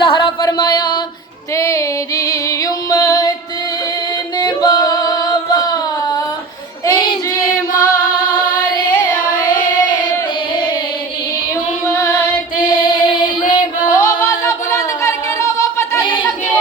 ज़हरा फरमाया तेरी उम्मत ने बाबा इंज मारे आए, तेरी उम्मत ने बाबा बुलंद करके रोवो पता नहीं लगे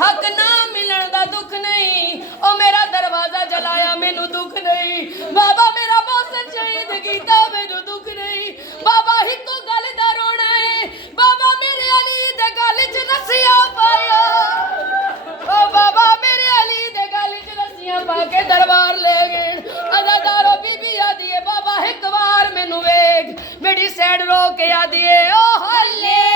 हक ना मिलन दा दुख नहीं, ओ मेरा दरवाजा जलाया मैनू दुख नहीं, बाबा मेरा मोहसिन शहीद कीता मैनू दुख नहीं, बाबा हिको गल दा रोना है, बाबा मेरे अली दे गल च रस्सियां पाया, ओ बाबा मेरे अली दे गल च रस्सियां पा के दरबार ले गए। अज़ादारो बीबी आदी है बाबा एक बार मैनू वेख, मेरी सैड रो के आदी है ओ हल्ले